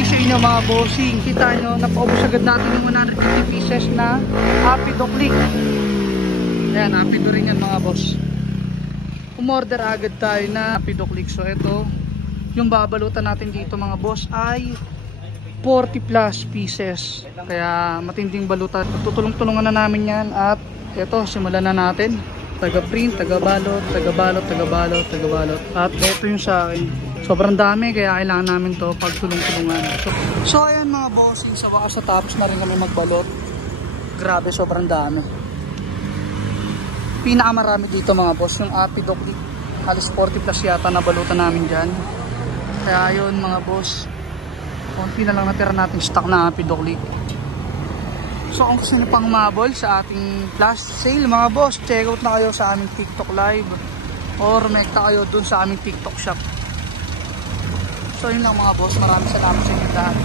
update sa inyo mga bossing. Kita nyo, napaubos agad natin yung 150 pieces na Apido Click. Ayan, Apido rin yan mga boss. Umorder agad tayo na Apido Click. So ito, yung babalutan natin dito mga boss ay 40 plus pieces. Kaya matinding balutan. Tutulong-tulungan na namin yan. At ito, simulan na natin. Taga-print, taga-balot, taga-balot, taga-balot, taga-balot. At ito yung sa akin. Sobrang dami kaya kailangan namin to pagtulong-tulungan. So ayan mga bossing, sa wakas na tapos na rin kami magbalot. Grabe, sobrang dami. Pinakamarami dito mga boss, yung Apido Click. Halos 40 plus yata na balutan namin dyan. Kaya yun mga boss, konti na lang natira natin stock na Apido Click. So kung gusto nyo pang mabol sa ating flash sale mga boss, check out na kayo sa aming TikTok live or mekta kayo dun sa aming TikTok shop. So yun lang mga boss, maraming salamat sa inyo lahat.